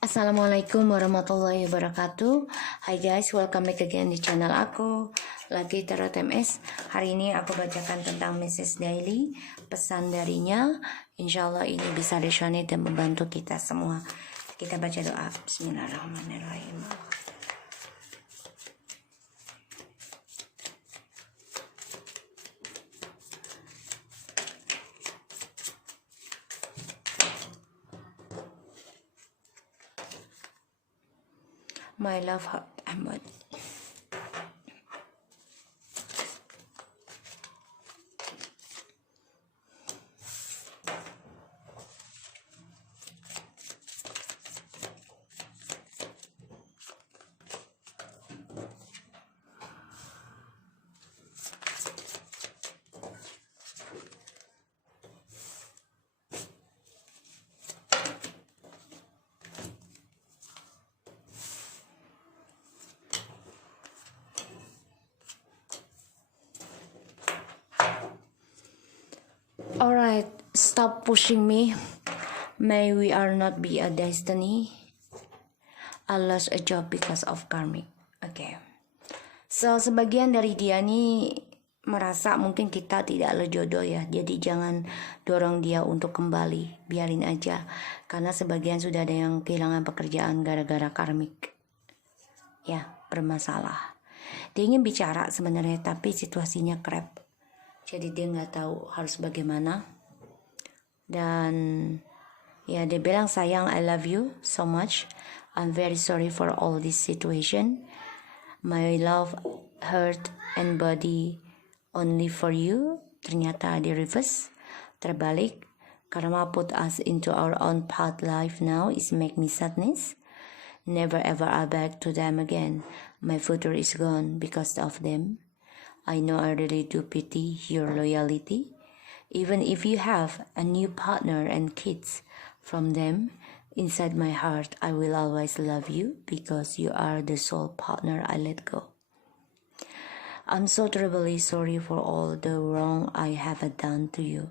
Assalamualaikum warahmatullahi wabarakatuh. Hai guys, welcome back again di channel aku lagi Tarot MS. Hari ini aku bacakan tentang Mrs. Daily, pesan darinya. Insya Allah ini bisa resonate dan membantu kita semua. Kita baca doa. Bismillahirrahmanirrahim. My love heart Ahmad. Alright, stop pushing me. May we are not be a destiny. I lost a job because of karmic. Oke. So, sebagian dari dia nih merasa mungkin kita tidak ada jodoh ya. Jadi jangan dorong dia untuk kembali. Biarin aja. Karena sebagian sudah ada yang kehilangan pekerjaan gara-gara karmic. Ya, bermasalah. Dia ingin bicara sebenarnya tapi situasinya krep. Jadi dia nggak tahu harus bagaimana. Dan ya dia bilang, sayang, I love you so much. I'm very sorry for all this situation. My love, heart, and body only for you. Ternyata di reverse, terbalik. Karma put us into our own path. Life now is make me sadness. Never ever I back to them again. My future is gone because of them. I know I really do pity your loyalty. Even if you have a new partner and kids from them, inside my heart I will always love you because you are the sole partner I let go. I'm so terribly sorry for all the wrong I have done to you.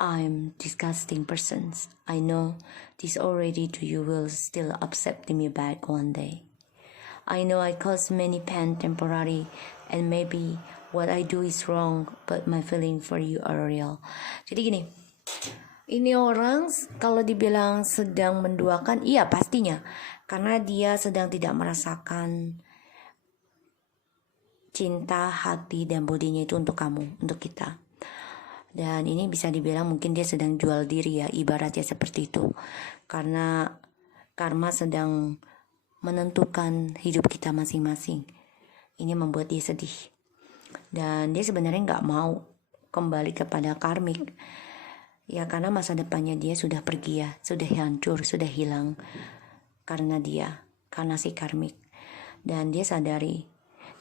I'm disgusting person. I know this already to you will still accept me back one day. I know I caused many pain temporary and maybe what I do is wrong, but my feeling for you are real. Jadi gini, ini orang kalau dibilang sedang menduakan, iya pastinya. Karena dia sedang tidak merasakan cinta, hati, dan bodinya itu untuk kamu, untuk kita. Dan ini bisa dibilang mungkin dia sedang jual diri ya, ibaratnya seperti itu. Karena karma sedang menentukan hidup kita masing-masing. Ini membuat dia sedih. Dan dia sebenarnya nggak mau kembali kepada karmik. Ya karena masa depannya dia sudah pergi ya, sudah hancur, sudah hilang. Karena si karmik. Dan dia sadari,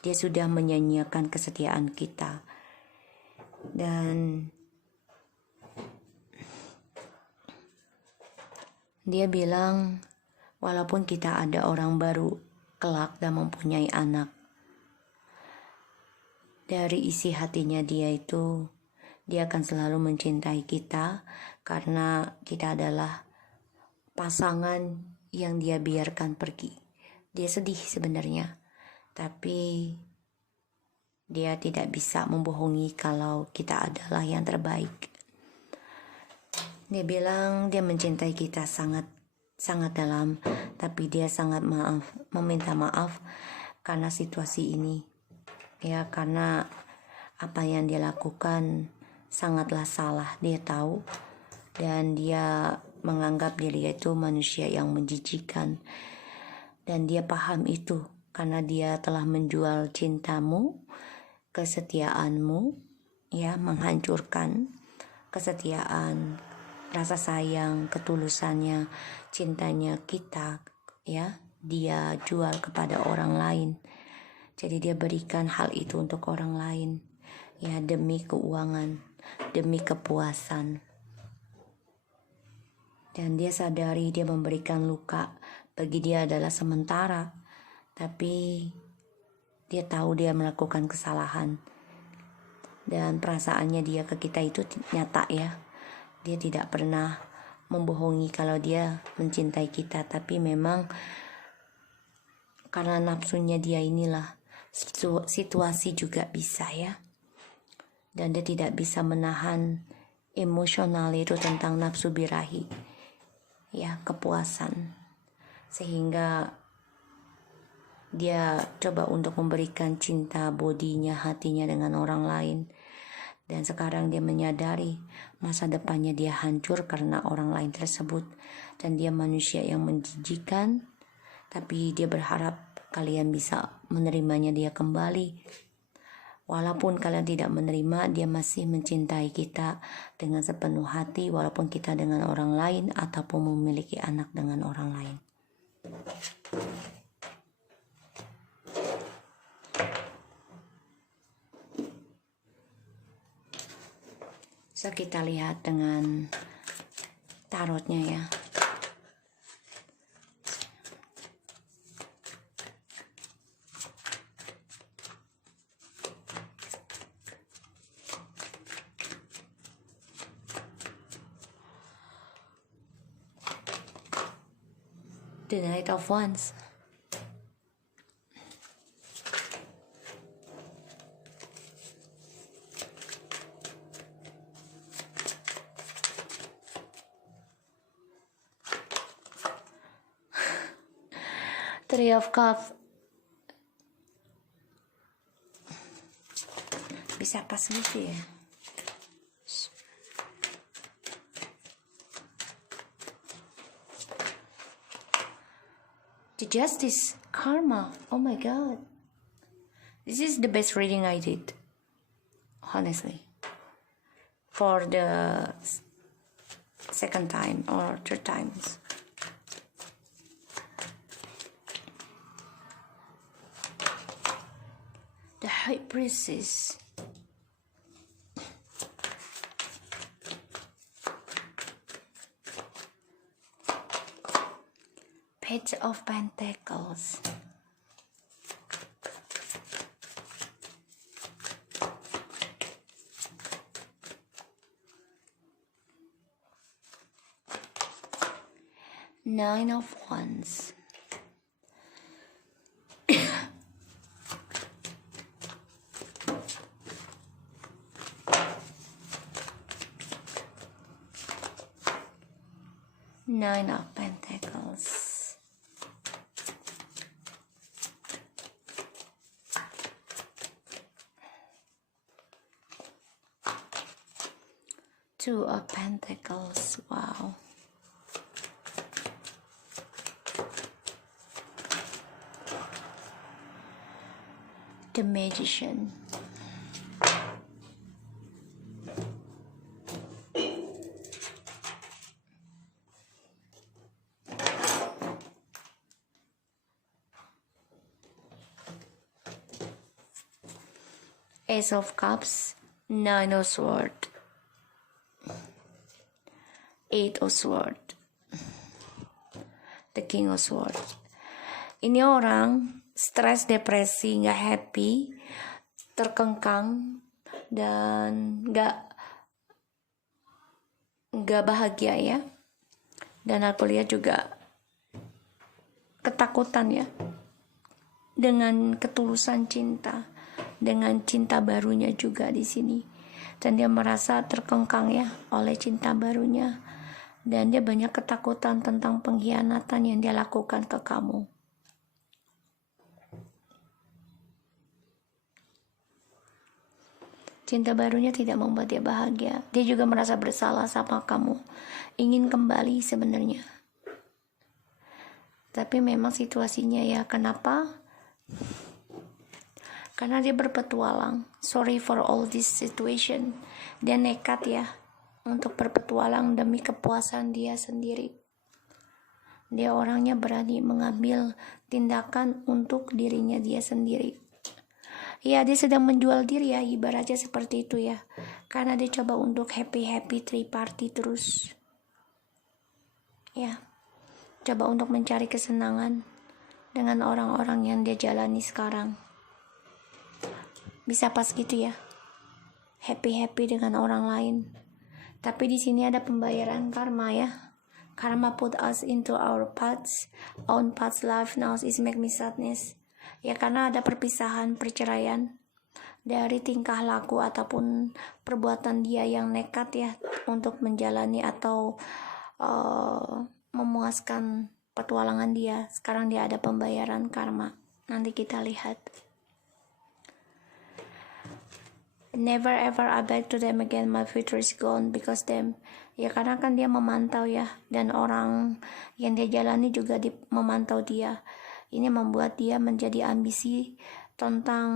dia sudah menyanyiakan kesetiaan kita. Dan dia bilang, walaupun kita ada orang baru kelak dan mempunyai anak, dari isi hatinya dia itu, dia akan selalu mencintai kita karena kita adalah pasangan yang dia biarkan pergi. Dia sedih sebenarnya, tapi dia tidak bisa membohongi kalau kita adalah yang terbaik. Dia bilang dia mencintai kita sangat dalam, tapi dia sangat meminta maaf karena situasi ini. Ya karena apa yang dia lakukan sangatlah salah, dia tahu. Dan dia menganggap diri itu manusia yang menjijikan. Dan dia paham itu karena dia telah menjual cintamu, kesetiaanmu, ya menghancurkan kesetiaan, rasa sayang, ketulusannya, cintanya kita, ya dia jual kepada orang lain. Jadi dia berikan hal itu untuk orang lain, ya demi keuangan, demi kepuasan. Dan dia sadari dia memberikan luka bagi dia adalah sementara, tapi dia tahu dia melakukan kesalahan. Dan perasaannya dia ke kita itu nyata ya. Dia tidak pernah membohongi kalau dia mencintai kita, tapi memang karena nafsunya dia inilah situasi juga bisa ya, dan dia tidak bisa menahan emosional itu tentang nafsu birahi ya, kepuasan, sehingga dia coba untuk memberikan cinta bodinya, hatinya dengan orang lain. Dan sekarang dia menyadari masa depannya dia hancur karena orang lain tersebut. Dan dia manusia yang menjijikan, tapi dia berharap kalian bisa menerimanya dia kembali. Walaupun kalian tidak menerima, dia masih mencintai kita dengan sepenuh hati, walaupun kita dengan orang lain ataupun memiliki anak dengan orang lain. So, kita lihat dengan tarotnya ya. The Knight of Wands. Three of Cups. Bisa pas gitu ya. The Justice, Karma. Oh my god. This is the best reading I did. Honestly. For the second time or third times. The High Priestess. Page of Pentacles. Nine of Wands. Nine of Pentacles. Two of Pentacles. Wow. The Magician. Ace of Cups. Nine of Swords. Eight of Swords. The King of Swords. Ini orang stres, depresi, nggak happy, terkengkang, dan nggak bahagia ya. Dan aku lihat juga ketakutan ya, dengan ketulusan cinta, dengan cinta barunya juga di sini. Dan dia merasa terkengkang ya oleh cinta barunya. Dan dia banyak ketakutan tentang pengkhianatan yang dia lakukan ke kamu. Cinta barunya tidak membuat dia bahagia. Dia juga merasa bersalah sama kamu. Ingin kembali sebenarnya. Tapi memang situasinya ya, kenapa? Karena dia berpetualang. Sorry for all this situation. Dia nekat ya untuk berpetualang demi kepuasan dia sendiri. Dia orangnya berani mengambil tindakan untuk dirinya dia sendiri. Ya, dia sedang menjual diri ya, ibaratnya seperti itu ya. Karena dia coba untuk happy triparty terus. Ya, coba untuk mencari kesenangan dengan orang-orang yang dia jalani sekarang. Bisa pas gitu ya, happy dengan orang lain. Tapi di sini ada pembayaran karma ya. Karma put us into our own paths life now is make me sadness. Ya karena ada perpisahan, perceraian dari tingkah laku ataupun perbuatan dia yang nekat ya untuk menjalani atau memuaskan petualangan dia. Sekarang dia ada pembayaran karma. Nanti kita lihat. Never ever I beg to them again, my future is gone because them. Ya karena kan dia memantau ya, dan orang yang dia jalani juga memantau dia. Ini membuat dia menjadi ambisi tentang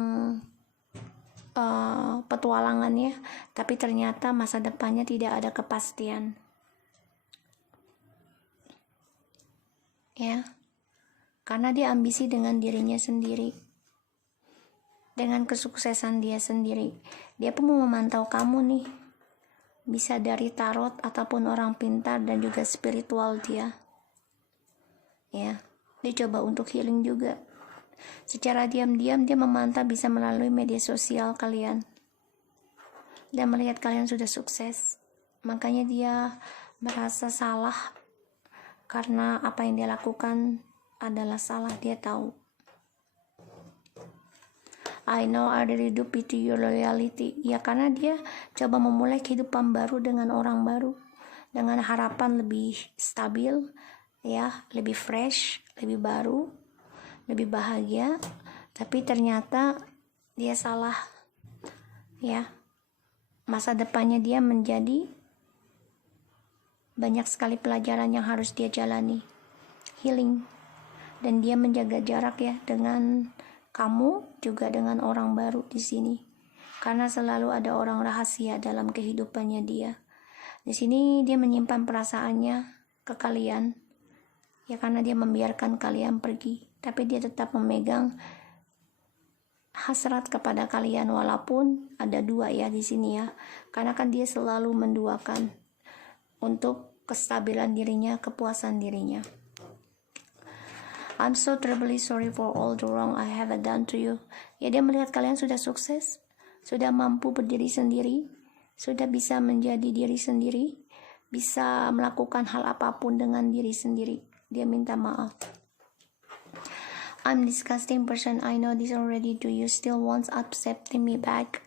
petualangannya, tapi ternyata masa depannya tidak ada kepastian. Ya, karena dia ambisi dengan dirinya sendiri, dengan kesuksesan dia sendiri. Dia pun mau memantau kamu nih, bisa dari tarot ataupun orang pintar dan juga spiritual dia. Ya, dia coba untuk healing juga. Secara diam-diam dia memantau bisa melalui media sosial kalian dan melihat kalian sudah sukses. Makanya dia merasa salah karena apa yang dia lakukan adalah salah. Dia tahu. I know I really do pity your loyalty. Ya karena dia coba memulai kehidupan baru dengan orang baru, dengan harapan lebih stabil, ya, lebih fresh, lebih baru, lebih bahagia. Tapi ternyata dia salah. Ya, masa depannya dia menjadi banyak sekali pelajaran yang harus dia jalani. Healing. Dan dia menjaga jarak ya dengan kamu, juga dengan orang baru di sini. Karena selalu ada orang rahasia dalam kehidupannya dia. Di sini dia menyimpan perasaannya ke kalian. Ya karena dia membiarkan kalian pergi, tapi dia tetap memegang hasrat kepada kalian walaupun ada dua ya di sini ya. Karena kan dia selalu menduakan untuk kestabilan dirinya, kepuasan dirinya. I'm so terribly sorry for all the wrong I have done to you. Ya dia melihat kalian sudah sukses, sudah mampu berdiri sendiri, sudah bisa menjadi diri sendiri, bisa melakukan hal apapun dengan diri sendiri. Dia minta maaf. I'm disgusting person, I know this already. Do you still want accepting me back?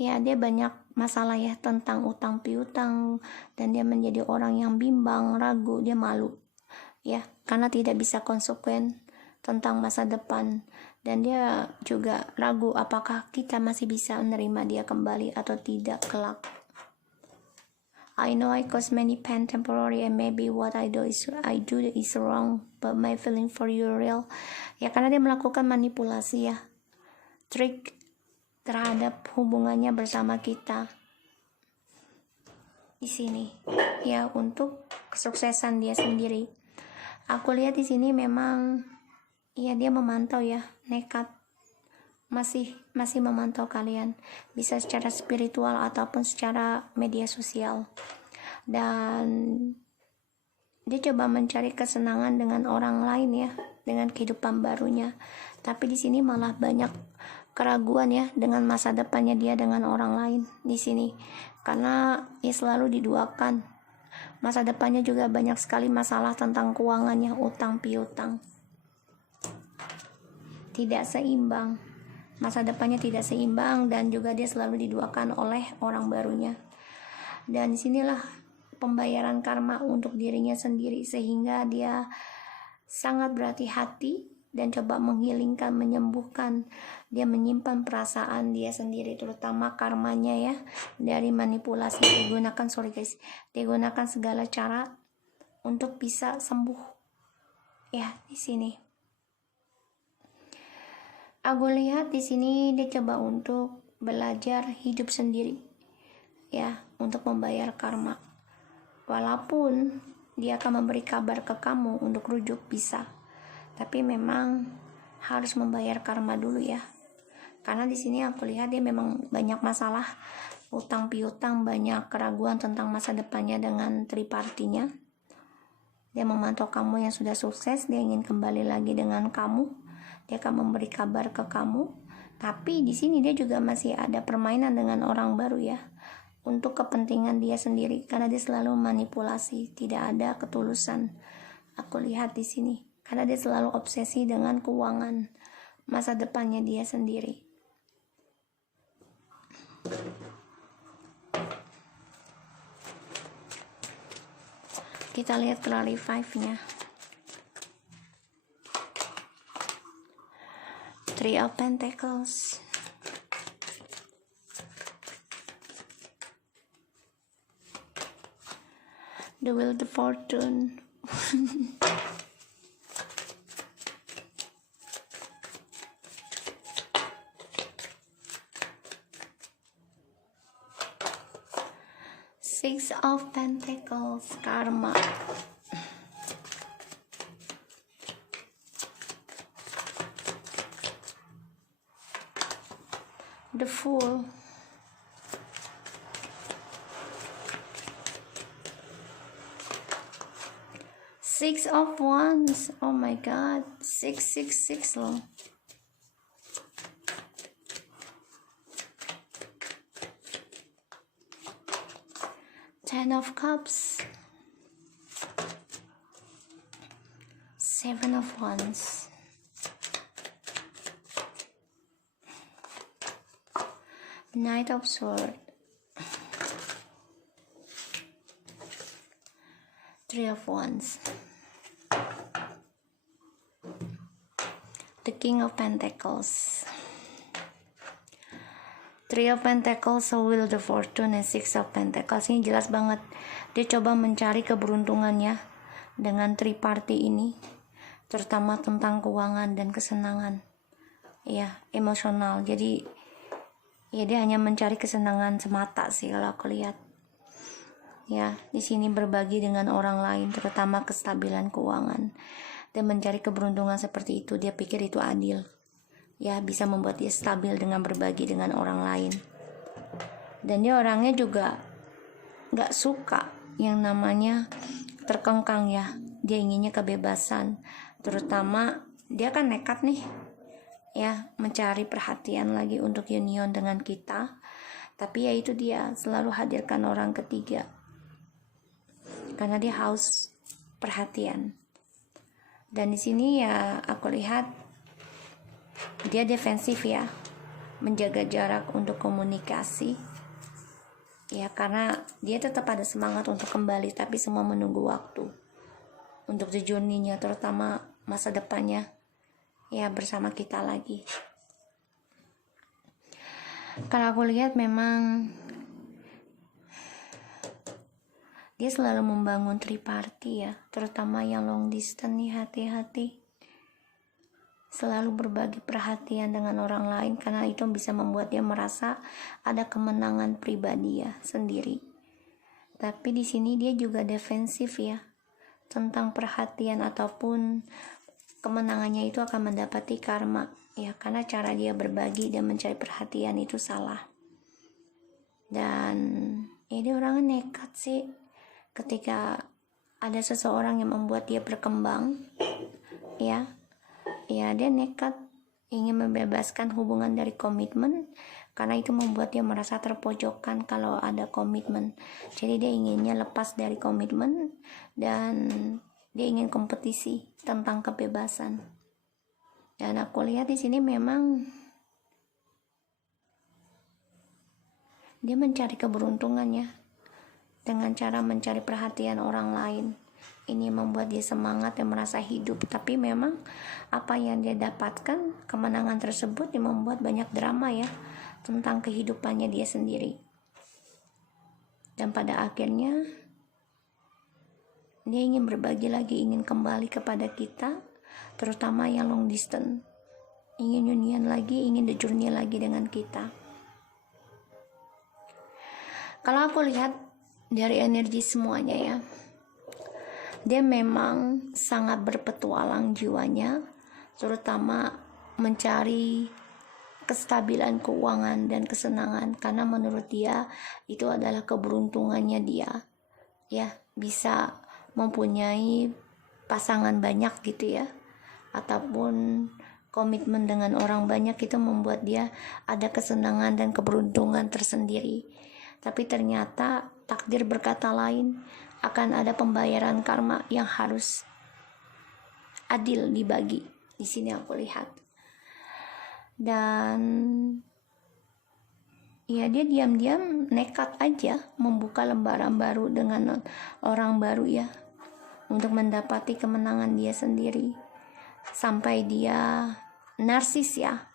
Ya dia banyak masalah ya tentang utang piutang, dan dia menjadi orang yang bimbang, ragu, dia malu. Ya, karena tidak bisa konsekuen tentang masa depan, dan dia juga ragu apakah kita masih bisa menerima dia kembali atau tidak kelak. I know I cause many pain temporary and maybe what I do is wrong, but my feeling for you real. Ya karena dia melakukan manipulasi ya, trik terhadap hubungannya bersama kita di sini ya untuk kesuksesan dia sendiri. Aku lihat di sini memang ya dia memantau ya, nekat, masih memantau kalian, bisa secara spiritual ataupun secara media sosial, dan dia coba mencari kesenangan dengan orang lain ya, dengan kehidupan barunya. Tapi di sini malah banyak keraguan ya dengan masa depannya dia dengan orang lain di sini, karena dia selalu diduakan. Masa depannya juga banyak sekali masalah tentang keuangannya, utang piutang, tidak seimbang. Masa depannya tidak seimbang, dan juga dia selalu diduakan oleh orang barunya. Dan disinilah pembayaran karma untuk dirinya sendiri, sehingga dia sangat berhati-hati dan coba menghilingkan, menyembuhkan. Dia menyimpan perasaan dia sendiri, terutama karmanya ya, dari manipulasi. Digunakan segala cara untuk bisa sembuh ya di sini. Aku lihat di sini dia coba untuk belajar hidup sendiri ya, untuk membayar karma. Walaupun dia akan memberi kabar ke kamu untuk rujuk bisa, tapi memang harus membayar karma dulu ya. Karena di sini aku lihat dia memang banyak masalah, utang piutang, banyak keraguan tentang masa depannya dengan tripartinya. Dia memantau kamu yang sudah sukses, dia ingin kembali lagi dengan kamu. Dia akan memberi kabar ke kamu. Tapi di sini dia juga masih ada permainan dengan orang baru ya, untuk kepentingan dia sendiri, karena dia selalu manipulasi, tidak ada ketulusan. Aku lihat di sini, karena dia selalu obsesi dengan keuangan masa depannya dia sendiri. Kita lihat clarify nya. Three of Pentacles. The Wheel of Fortune. Six of Pentacles, Karma. The Fool. Six of Wands. Oh my God. 666 loh. Ten of Cups. Seven of Wands. Knight of Swords. Three of Wands. The King of Pentacles. Three of Pentacles, Wheel of Fortune, and Six of Pentacles. Ini jelas banget dia coba mencari keberuntungannya dengan triparty ini, terutama tentang keuangan dan kesenangan, ya, emosional. Jadi ya dia hanya mencari kesenangan semata sih kalau aku lihat. Ya, di sini berbagi dengan orang lain, terutama kestabilan keuangan, dan mencari keberuntungan seperti itu. Dia pikir itu adil, ya, bisa membuat dia stabil dengan berbagi dengan orang lain. Dan dia orangnya juga gak suka yang namanya terkengkang, ya. Dia inginnya kebebasan, terutama dia kan nekat nih, ya, mencari perhatian lagi untuk union dengan kita. Tapi ya itu, dia selalu hadirkan orang ketiga karena dia haus perhatian. Dan di sini ya aku lihat dia defensif, ya, menjaga jarak untuk komunikasi, ya, karena dia tetap ada semangat untuk kembali, tapi semua menunggu waktu untuk the journey-nya, terutama masa depannya, ya, bersama kita lagi. Kalau aku lihat memang dia selalu membangun triparty, ya, terutama yang long distance nih, hati-hati. Selalu berbagi perhatian dengan orang lain, karena itu bisa membuat dia merasa ada kemenangan pribadi, ya, sendiri. Tapi di sini dia juga defensif, ya, tentang perhatian ataupun kemenangannya itu akan mendapati karma, ya, karena cara dia berbagi dan mencari perhatian itu salah. Dan ya dia orangnya nekat sih. Ketika ada seseorang yang membuat dia berkembang, ya dia nekat ingin membebaskan hubungan dari komitmen, karena itu membuat dia merasa terpojokkan kalau ada komitmen. Jadi dia inginnya lepas dari komitmen dan dia ingin kompetisi tentang kebebasan. Dan aku lihat di sini memang dia mencari keberuntungannya dengan cara mencari perhatian orang lain. Ini membuat dia semangat dan merasa hidup. Tapi memang apa yang dia dapatkan, kemenangan tersebut, dia membuat banyak drama, ya, tentang kehidupannya dia sendiri. Dan pada akhirnya dia ingin berbagi lagi, ingin kembali kepada kita, terutama yang long distance, ingin union lagi, ingin the journey lagi dengan kita. Kalau aku lihat dari energi semuanya, ya, dia memang sangat berpetualang jiwanya, terutama mencari kestabilan keuangan dan kesenangan, karena menurut dia itu adalah keberuntungannya dia, ya, bisa mempunyai pasangan banyak gitu, ya, ataupun komitmen dengan orang banyak. Itu membuat dia ada kesenangan dan keberuntungan tersendiri. tapi ternyata takdir berkata lain, akan ada pembayaran karma yang harus adil dibagi. Di sini aku lihat. Dan ya dia diam-diam nekat aja membuka lembaran baru dengan orang baru ya, untuk mendapati kemenangan dia sendiri. Sampai dia narsis ya.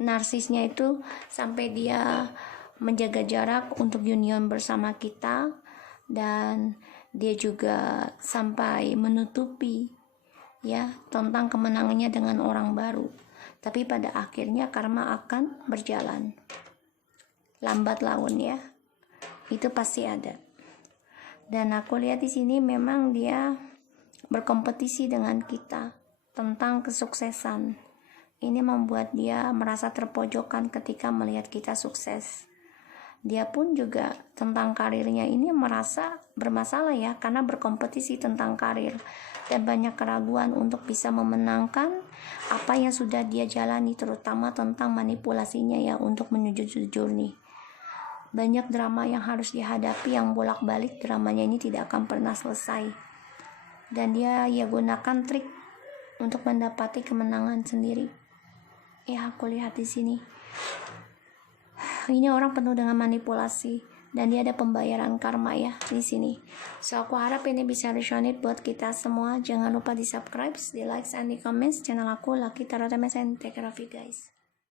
Narsisnya itu sampai dia menjaga jarak untuk union bersama kita, dan dia juga sampai menutupi ya tentang kemenangannya dengan orang baru. Tapi pada akhirnya karma akan berjalan, lambat laun ya, itu pasti ada. Dan aku lihat di sini memang dia berkompetisi dengan kita tentang kesuksesan. Ini membuat dia merasa terpojokkan ketika melihat kita sukses. Dia pun juga tentang karirnya ini merasa bermasalah ya, karena berkompetisi tentang karir dan banyak keraguan untuk bisa memenangkan apa yang sudah dia jalani, terutama tentang manipulasinya ya untuk menuju journey. Banyak drama yang harus dihadapi yang bolak-balik, dramanya ini tidak akan pernah selesai. Dan dia gunakan trik untuk mendapati kemenangan sendiri. Ya, aku lihat di sini. Ini orang penuh dengan manipulasi dan dia ada pembayaran karma ya di sini. So aku harap ini bisa resonate buat kita semua. Jangan lupa di subscribe, di like, and di comments channel aku Lucky Tarot MSN. Take care of you guys.